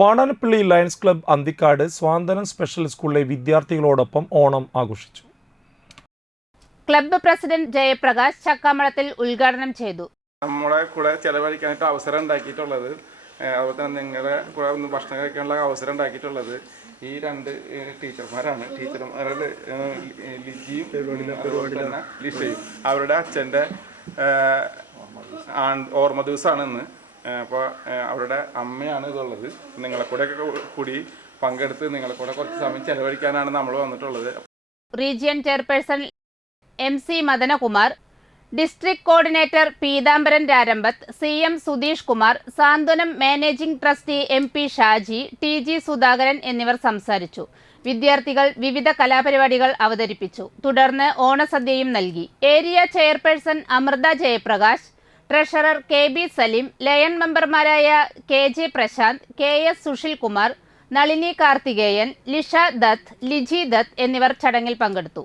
Vadanappally lions club Anthikad Swanthanam special സ്കൂളിലെ വിദ്യാർത്ഥികളോടൊപ്പം ഓണം ആഘോഷിച്ചു. ക്ലബ്ബ് പ്രസിഡന്റ് ജയപ്രകാശ് ചക്കാമളത്തിൽ ഉദ്ഘാടനം ചെയ്തു. നമ്മളെ കൂടെ ചെലവഴിക്കാനായിട്ട് അവസരം ഉണ്ടാക്കിയിട്ടുള്ളത് അതുപോലെ തന്നെ നിങ്ങളുടെ കൂടെ ഒന്ന് ഭക്ഷണം കഴിക്കാനുള്ള അവസരം ഉണ്ടാക്കിയിട്ടുള്ളത് ഈ രണ്ട് ടീച്ചർമാരാണ്. ടീച്ചർമാരിൽ ലിജിയും അതുപോലെ തന്നെ ലിഷയും. അവരുടെ അച്ഛന്റെ ഓർമ്മ ദിവസമാണ് ഇന്ന് അപ്പോൾ അവരുടെ അമ്മയാണ് ഇതുള്ളത്. നിങ്ങളെ കൂടെ കൂടി പങ്കെടുത്ത് നിങ്ങളെ കൂടെ കുറച്ച് സമയം ചെലവഴിക്കാനാണ് നമ്മൾ വന്നിട്ടുള്ളത്. Region chairperson M C Madanakumar district coordinator Peethambaran Rarambath C M Sudheesh Kumar Santhwanam managing trustee M P Shaji T G Sudhakaran എന്നിവർ സംസാരിച്ചു. വിദ്യാർത്ഥികൾ വിവിധ കലാപരിപാടികൾ അവതരിപ്പിച്ചു. തുടർന്ന് ഓണസദ്യയും നൽകി. Area chairperson Amritha Jayaprakash treasurer K B Saleem lion മെമ്പർമാരായ K J Prasanth K S Sushilkumar Nalini Karthikeyan Lisha Dath Liji Dath എന്നിവർ ചടങ്ങിൽ പങ്കെടുത്തു.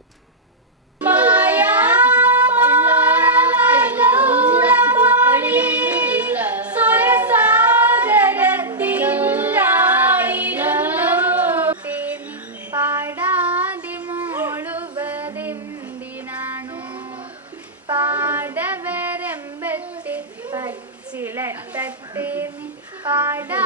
പച്ചിലത്തത്തെ പാടാ